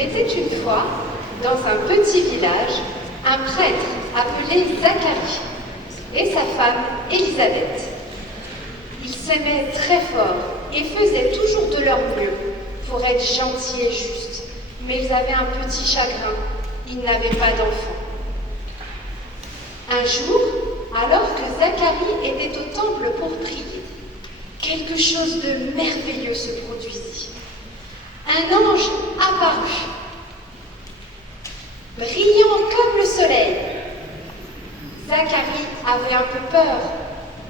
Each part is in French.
Il était une fois, dans un petit village, un prêtre appelé Zacharie et sa femme Élisabeth. Ils s'aimaient très fort et faisaient toujours de leur mieux pour être gentils et justes, mais ils avaient un petit chagrin, ils n'avaient pas d'enfants. Un jour, alors que Zacharie était au temple pour prier, quelque chose de merveilleux se produisit. Un ange apparut, brillant comme le soleil. Zacharie avait un peu peur,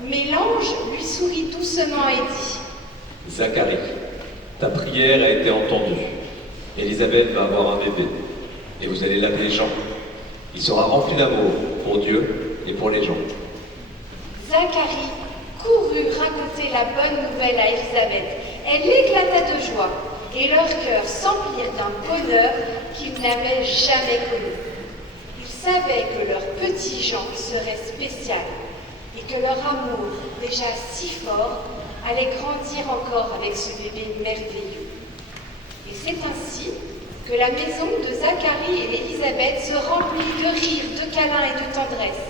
mais l'ange lui sourit doucement et dit : « Zacharie, ta prière a été entendue. Élisabeth va avoir un bébé, et vous allez l'appeler Jean. Il sera rempli d'amour pour Dieu et pour les gens. » Zacharie courut raconter la bonne nouvelle à Élisabeth. Elle éclata de joie, et leurs cœurs s'emplirent d'un bonheur qu'ils n'avaient jamais connu. Ils savaient que leur petit Jean serait spécial, et que leur amour, déjà si fort, allait grandir encore avec ce bébé merveilleux. Et c'est ainsi que la maison de Zacharie et d'Élisabeth se remplit de rires, de câlins et de tendresse,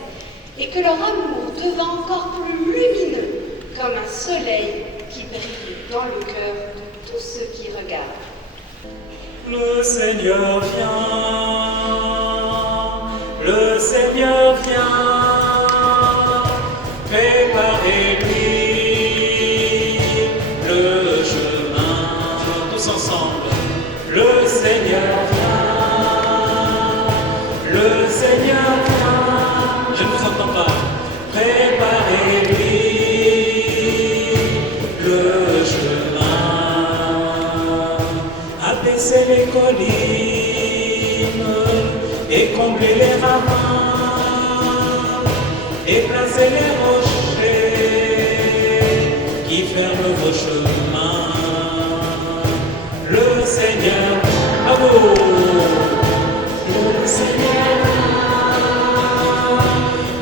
et que leur amour devint encore plus lumineux, comme un soleil qui brille dans le cœur de tous ceux qui regardent. Le Seigneur vient, préparez-lui le chemin, tous ensemble. Le Seigneur vient, je ne vous entends pas, préparez-lui le chemin, abaissez les collines et comblez les ravins, et placez les rochers qui ferment vos chemins. Le Seigneur, à vous, le Seigneur,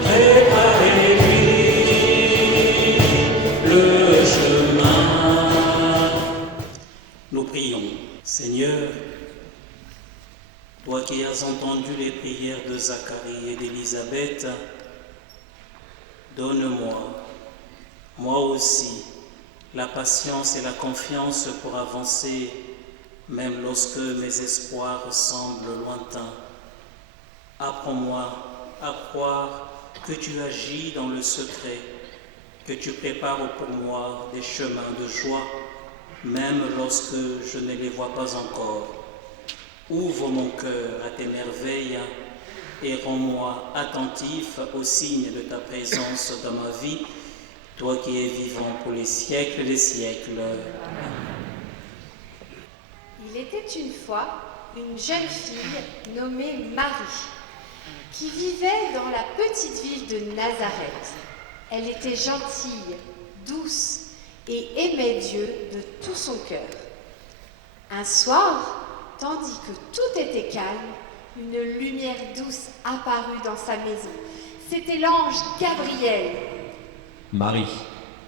préparez-lui le chemin. Nous prions. Seigneur, toi qui as entendu les prières de Zacharie et d'Élisabeth, donne-moi, moi aussi, la patience et la confiance pour avancer, même lorsque mes espoirs semblent lointains. Apprends-moi à croire que tu agis dans le secret, que tu prépares pour moi des chemins de joie, même lorsque je ne les vois pas encore. Ouvre mon cœur à tes merveilles et rends-moi attentif aux signes de ta présence dans ma vie, toi qui es vivant pour les siècles des siècles. Il était une fois une jeune fille nommée Marie, qui vivait dans la petite ville de Nazareth. Elle était gentille, douce et aimait Dieu de tout son cœur. Un soir, tandis que tout était calme, une lumière douce apparut dans sa maison. C'était l'ange Gabriel. « Marie,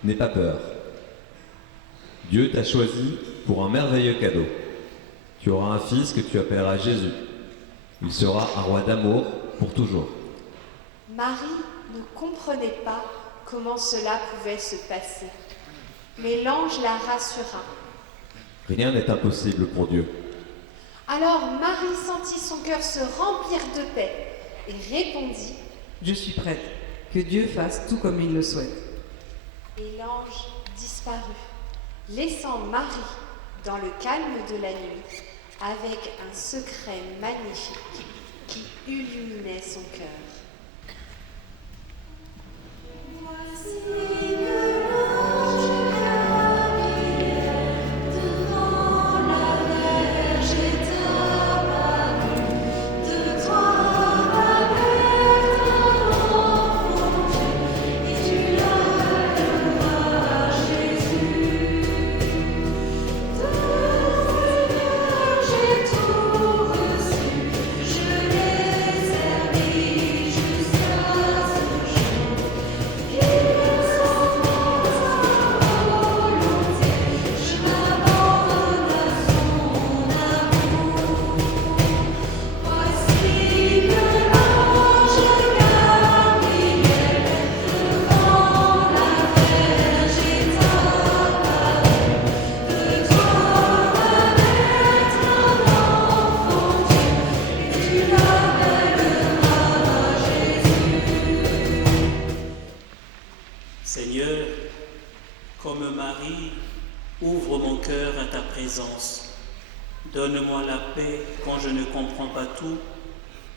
n'aie pas peur. Dieu t'a choisi pour un merveilleux cadeau. Tu auras un fils que tu appelleras Jésus. Il sera un roi d'amour pour toujours. » Marie ne comprenait pas comment cela pouvait se passer. Mais l'ange la rassura. Rien n'est impossible pour Dieu. Alors Marie sentit son cœur se remplir de paix et répondit : « Je suis prête, que Dieu fasse tout comme il le souhaite. » Et l'ange disparut, laissant Marie dans le calme de la nuit, avec un secret magnifique qui illuminait son cœur. Voici que l'ange Gabriel devant la Vierge est apparu. De toi va naître un enfant Dieu, et tu l'appelleras Jésus. De Seigneur j'ai tout reçu, je l'ai servi jusqu'à ce jour. Il Donne-moi la paix quand je ne comprends pas tout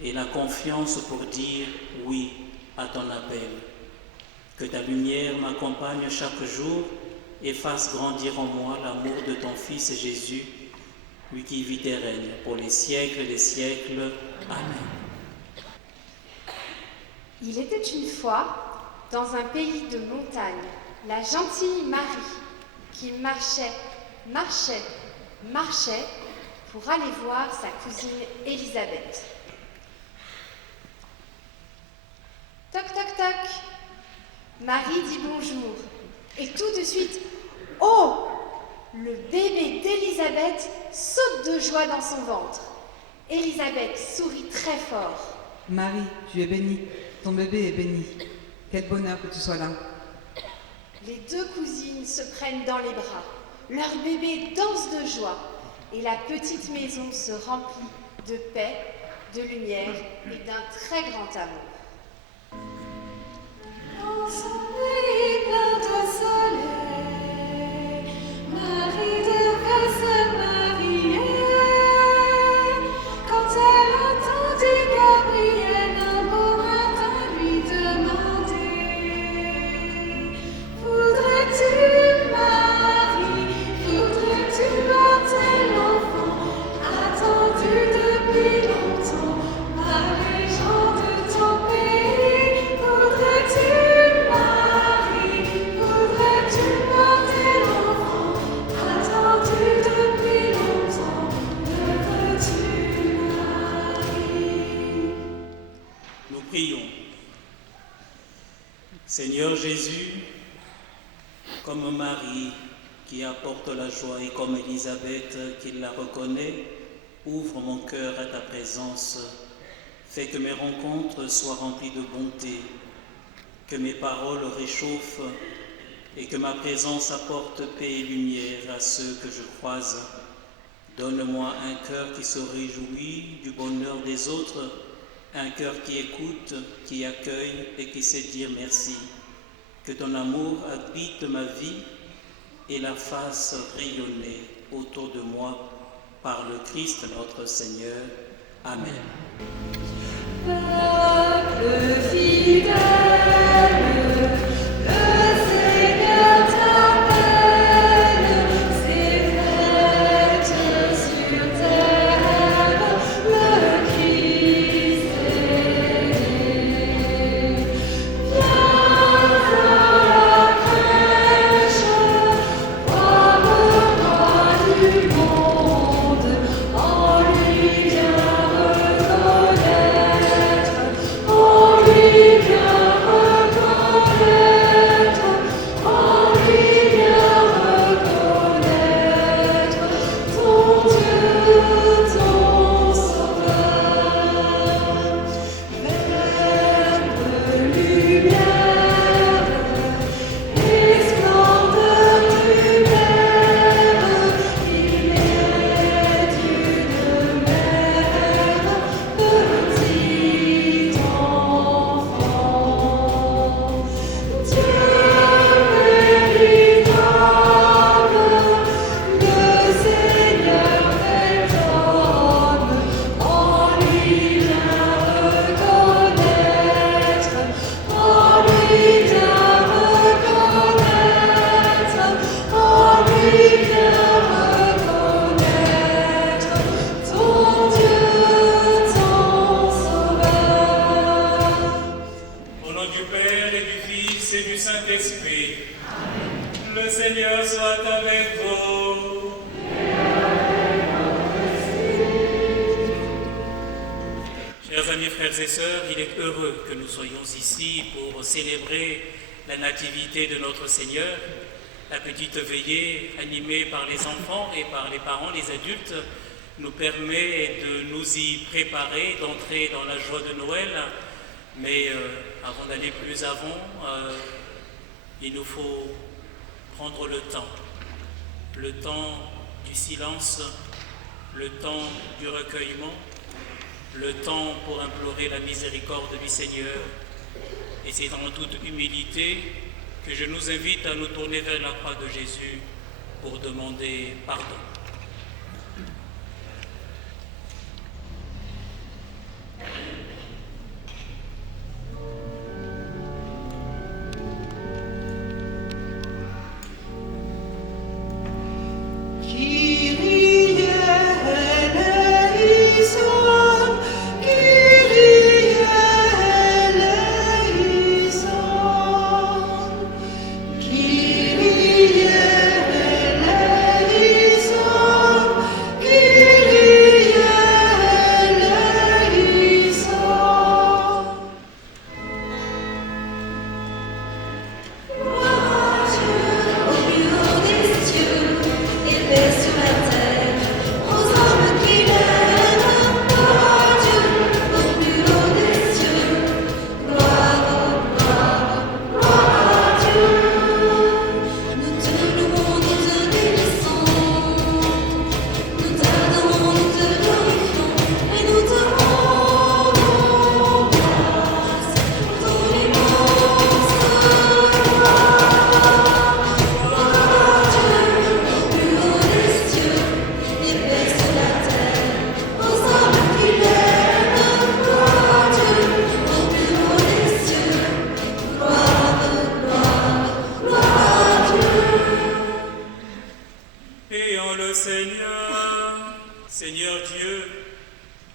et la confiance pour dire oui à ton appel. Que ta lumière m'accompagne chaque jour et fasse grandir en moi l'amour de ton Fils Jésus, lui qui vit et règne pour les siècles des siècles. Amen. Il était une fois, dans un pays de montagne, la gentille Marie qui marchait pour aller voir sa cousine Élisabeth. Toc, toc, toc. Marie dit bonjour. Et tout de suite, oh! Le bébé d'Élisabeth saute de joie dans son ventre. Élisabeth sourit très fort. Marie, tu es bénie. Ton bébé est béni. Quel bonheur que tu sois là. Les deux cousines se prennent dans les bras. Leur bébé danse de joie. Et la petite maison se remplit de paix, de lumière et d'un très grand amour. Dans son pays plein de soleil, Marie devait se marier. Quand elle entendit Gabriel un beau matin lui demander: voudrais-tu, Marie, voudrais-tu porter l'enfant attendu depuis longtemps par les gens de ton pays? Voudrais-tu, Marie, voudrais-tu porter l'enfant attendu depuis longtemps? Ne veux-tu, Marie? Nous prions. Seigneur Jésus, comme Marie qui apporte la joie et comme Élisabeth qui la reconnaît, ouvre mon cœur à ta présence. Fais que mes rencontres soient remplies de bonté, que mes paroles réchauffent et que ma présence apporte paix et lumière à ceux que je croise. Donne-moi un cœur qui se réjouit du bonheur des autres, un cœur qui écoute, qui accueille et qui sait dire merci. Que ton amour habite ma vie et la fasse rayonner autour de moi par le Christ notre Seigneur. Amen. Peuple fidèle, le Seigneur t'appelle, ses fêtes sur terre, le Christ est né. Viens à la crèche, voir le roi du monde, en lui bien reconnaître, en lui bien reconnaître, en lui bien reconnaître, ton Dieu, ton Sauveur. Verbe lumière et splendeur du Père, il est d'une mère, petit enfant. Dieu véritable, le Seigneur est homme, en lui bien reconnaître, en lui bien reconnaître, en lui bien reconnaître, ton Dieu, ton Sauveur. Au nom du Père et du Fils et du Saint-Esprit, le Seigneur soit avec vous. Chers amis, frères et sœurs, il est heureux que nous soyons ici pour célébrer la nativité de notre Seigneur. La petite veillée animée par les enfants et par les parents, les adultes, nous permet de nous y préparer, d'entrer dans la joie de Noël. Mais avant d'aller plus avant, il nous faut prendre le temps du silence, le temps du recueillement, le temps pour implorer la miséricorde du Seigneur. Et c'est en toute humilité que je nous invite à nous tourner vers la croix de Jésus pour demander pardon.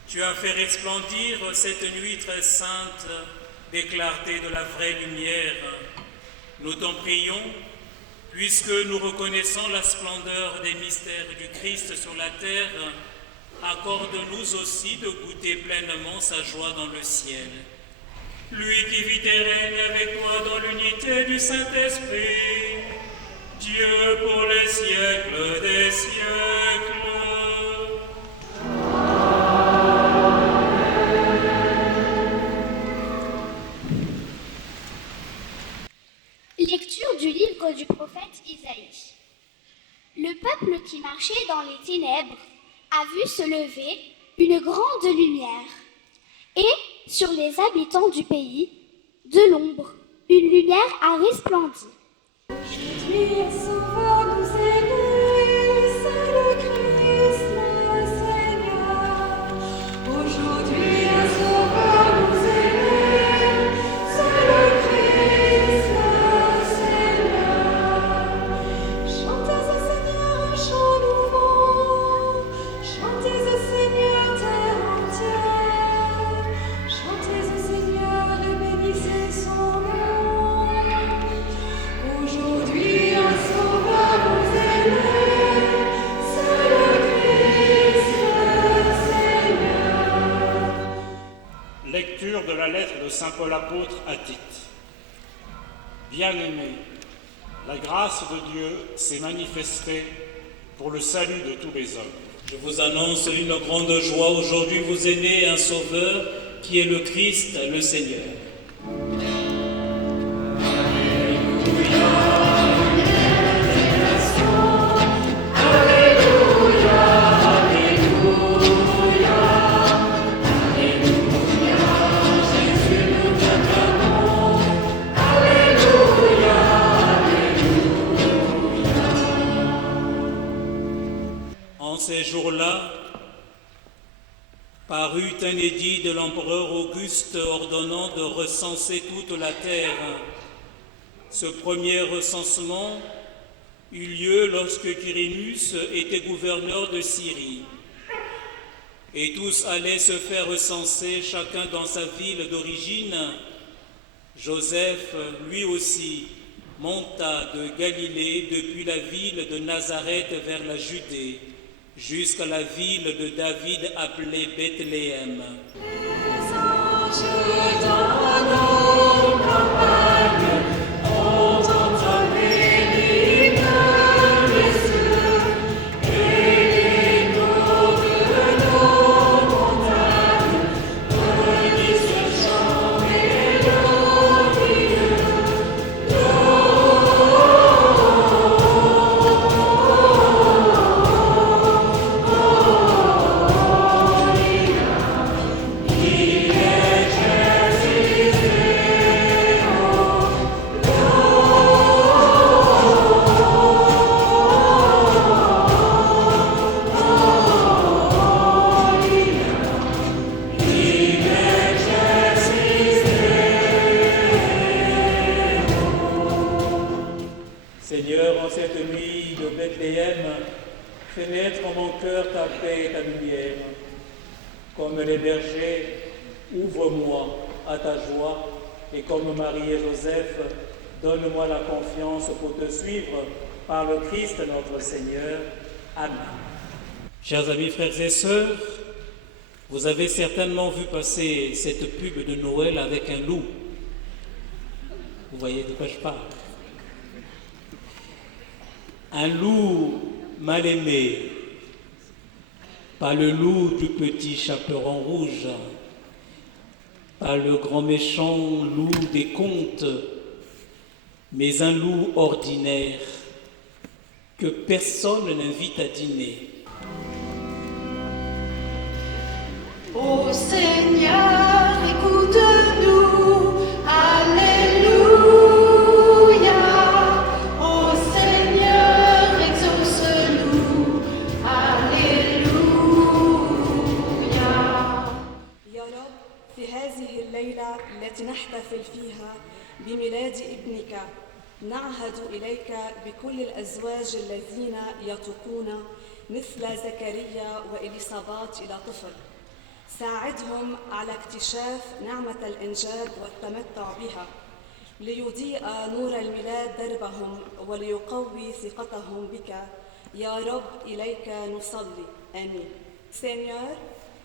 Tu as fait resplendir cette nuit très sainte des clartés de la vraie lumière. Nous t'en prions, puisque nous reconnaissons la splendeur des mystères du Christ sur la terre, accorde-nous aussi de goûter pleinement sa joie dans le ciel. Lui qui vit et règne avec toi dans l'unité du Saint-Esprit, Dieu pour les siècles des siècles. Lecture du livre du prophète Isaïe. Le peuple qui marchait dans les ténèbres a vu se lever une grande lumière, et sur les habitants du pays, de l'ombre, une lumière a resplendi. Aujourd'hui un sauveur nous est né, c'est le Christ le Seigneur. Aujourd'hui un sauveur nous est né, c'est le Christ le Seigneur. Chantez au Seigneur un chant nouveau, chantez au Seigneur terre entière, chantez au Seigneur et bénissez son nom. Aujourd'hui un sauveur nous est né, c'est le Christ le Seigneur. Lecture de la lettre de saint Paul apôtre à Tite. Bien-aimés, la grâce de Dieu s'est manifestée pour le salut de tous les hommes. Je vous annonce une grande joie. Aujourd'hui vous est né un Sauveur qui est le Christ, le Seigneur. En ces jours-là, parut un édit de l'empereur Auguste ordonnant de recenser toute la terre. Ce premier recensement eut lieu lorsque Quirinus était gouverneur de Syrie. Et tous allaient se faire recenser, chacun dans sa ville d'origine. Joseph, lui aussi, monta de Galilée depuis la ville de Nazareth vers la Judée, jusqu'à la ville de David appelée Bethléem. Les anges dans nos campagnes ont entonné l'hymne des cieux, et l'écho de nos montagnes redit ce chant mélodieux. Seigneur, en cette nuit de Bethléem, fais naître en mon cœur ta paix et ta lumière. Comme les bergers, ouvre-moi à ta joie, et comme Marie et Joseph, donne-moi la confiance pour te suivre par le Christ notre Seigneur. Amen. Chers amis, frères et sœurs, vous avez certainement vu passer cette pub de Noël avec un loup. Vous voyez de quoi je parle? Un loup mal aimé, pas le loup du petit chaperon rouge, pas le grand méchant loup des contes, mais un loup ordinaire que personne n'invite à dîner. Ô Seigneur, écoute-nous, Alléluia. Ô Seigneur, exauce-nous, Alléluia. يا رب في هذه الليلة التي نحتفل فيها بميلاد ابنك نعهد إليك بكل الأزواج الذين يتقون مثل زكريا وإليصابات إلى طفل ساعدهم على اكتشاف نعمة الإنجاب والتمتع بها ليضيء نور الميلاد دربهم وليقوي ثقتهم بك يا رب إليك نصلي آمين. Seigneur,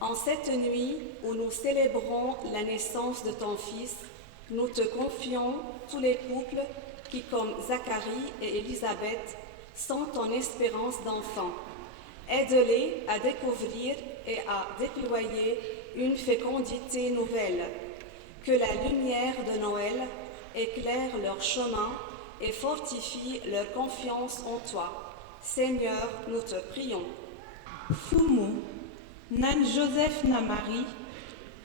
en cette nuit où nous célébrons la naissance de ton Fils, nous te confions tous les couples qui, comme Zacharie et Élisabeth, sont en espérance d'enfant. Aide-les à découvrir et à déployer une fécondité nouvelle. Que la lumière de Noël éclaire leur chemin et fortifie leur confiance en toi. Seigneur, nous te prions. Fumu, nan Joseph na Marie,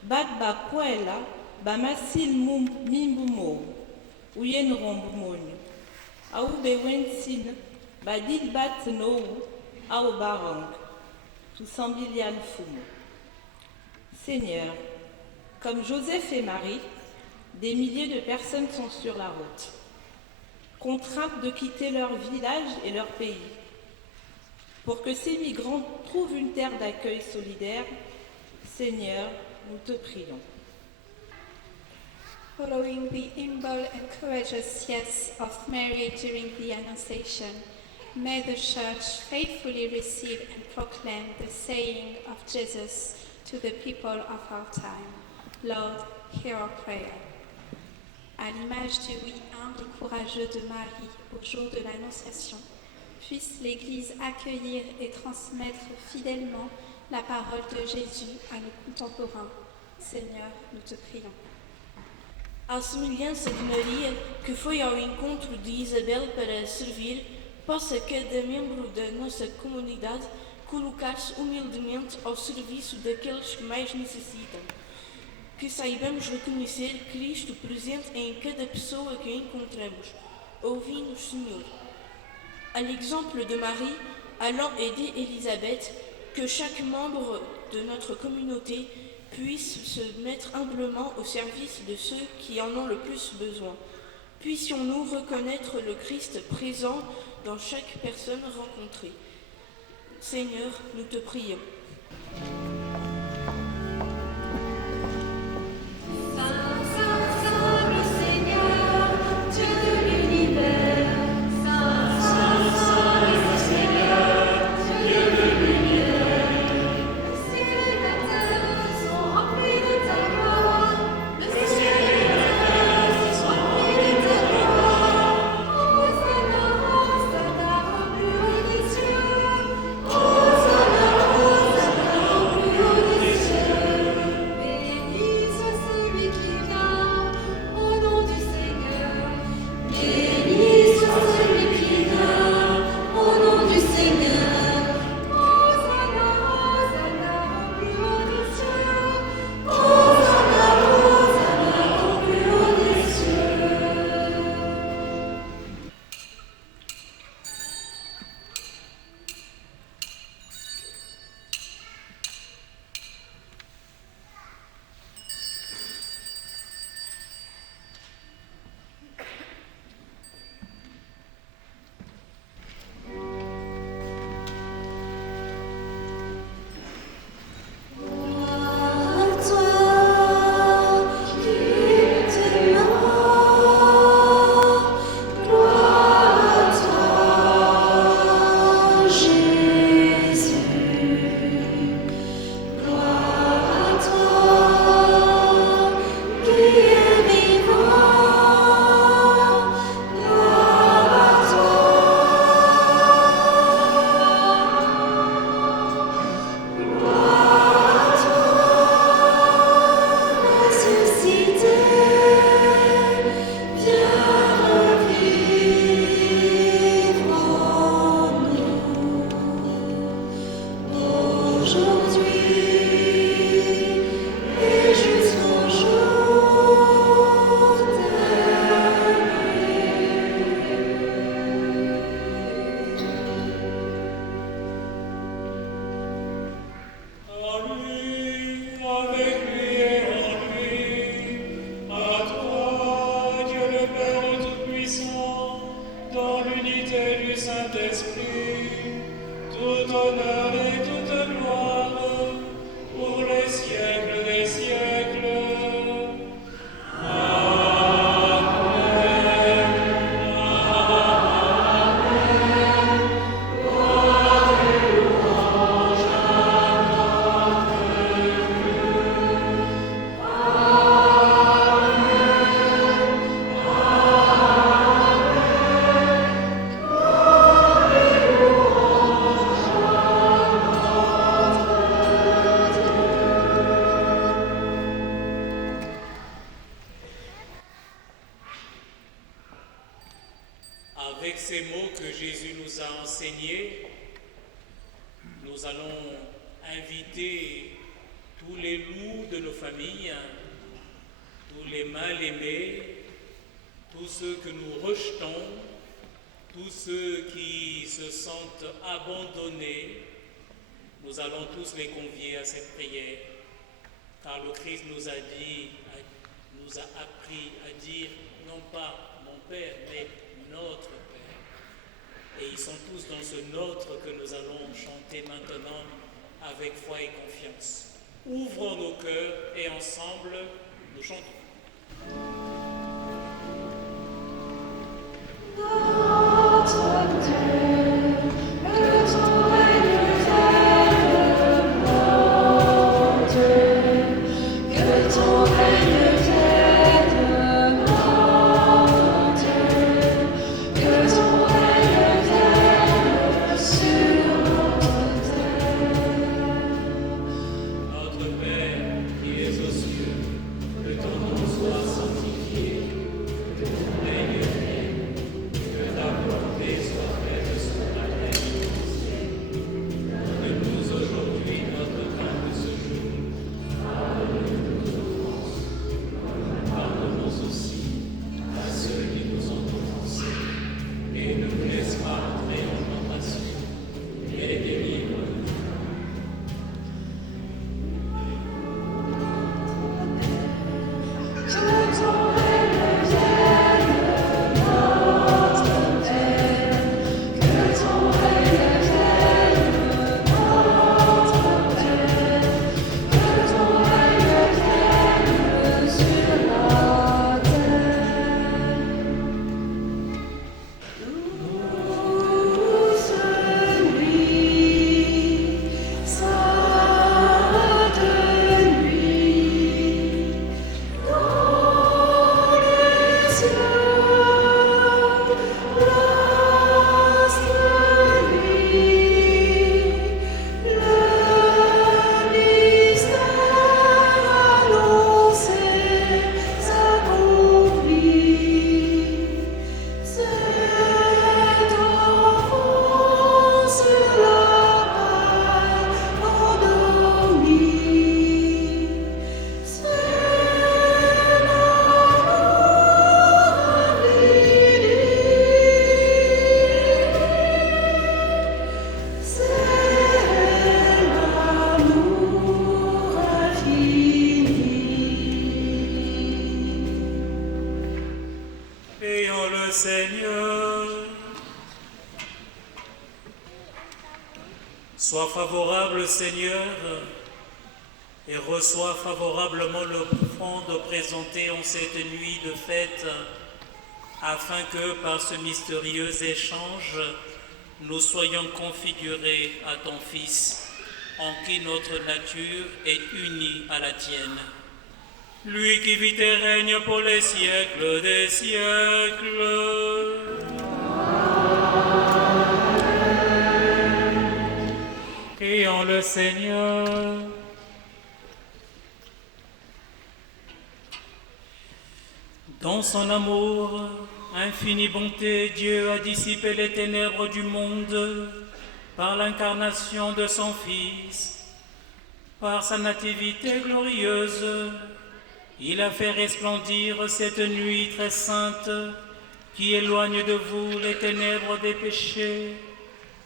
bat ba poela, ba masil mimbumo, uyen rombumonyo. Au bewensin, ba dil bat nou, au barang, tout sembilian fumu. Seigneur, comme Joseph et Marie, des milliers de personnes sont sur la route, contraintes de quitter leur village et leur pays. Pour que ces migrants trouvent une terre d'accueil solidaire, Seigneur, nous te prions. Following the humble and courageous yes of Mary during the Annunciation, may the Church faithfully receive and proclaim the saying of Jesus to the people of our time. Lord, hear our prayer. À l'image du oui humble et courageux de Marie au jour de l'Annonciation, puisse l'Église accueillir et transmettre fidèlement la parole de Jésus à nos contemporains. Seigneur, nous te prions. À semelhança de Maria, que foi ao encontro de Isabel para servir, possa cada membro da nossa comunidade colocar-se humildemente ao serviço daqueles que mais necessitam. Que saibamos reconhecer Cristo presente em cada pessoa que encontramos. Ouvis-nos, Senhor. À l'exemple de Marie, allant aider Élisabeth, que chaque membre de notre communauté puisse se mettre humblement au service de ceux qui en ont le plus besoin. Puissions-nous reconnaître le Christ présent dans chaque personne rencontrée. Seigneur, nous te prions. Oh avec ces mots que Jésus nous a enseignés, nous allons inviter tous les loups de nos familles, tous les mal-aimés, tous ceux que nous rejetons, tous ceux qui se sentent abandonnés, nous allons tous les convier à cette prière, car le Christ nous a appris à dire non pas mon Père, mais notre Père. Et ils sont tous dans ce nôtre que nous allons chanter maintenant avec foi et confiance. Ouvrons nos cœurs et ensemble nous chantons. Sois favorable, Seigneur, et reçois favorablement l'offrande présentée en cette nuit de fête, afin que, par ce mystérieux échange, nous soyons configurés à ton Fils, en qui notre nature est unie à la tienne. Lui qui vit et règne pour les siècles des siècles. Prions le Seigneur. Dans son amour, infinie bonté, Dieu a dissipé les ténèbres du monde par l'incarnation de son Fils. Par sa nativité glorieuse, il a fait resplendir cette nuit très sainte qui éloigne de vous les ténèbres des péchés,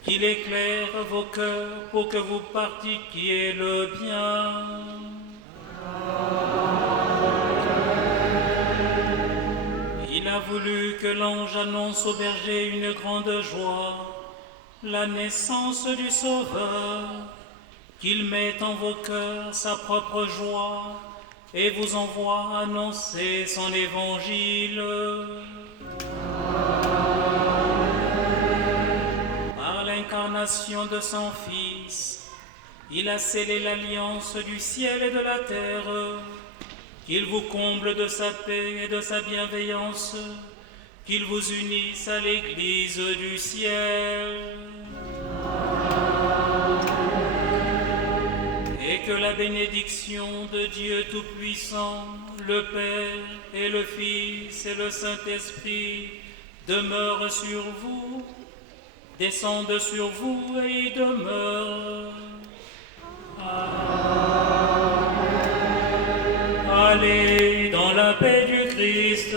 qu'il éclaire vos cœurs pour que vous pratiquiez le bien. Il a voulu que l'ange annonce au berger une grande joie, la naissance du Sauveur, qu'il mette en vos cœurs sa propre joie et vous envoie annoncer son évangile. Par l'incarnation de son Fils, il a scellé l'alliance du ciel et de la terre, qu'il vous comble de sa paix et de sa bienveillance, qu'il vous unisse à l'Église du ciel. Et que la bénédiction de Dieu Tout-Puissant, le Père et le Fils et le Saint-Esprit, demeure sur vous, descende sur vous et y demeure. Allez dans la paix du Christ.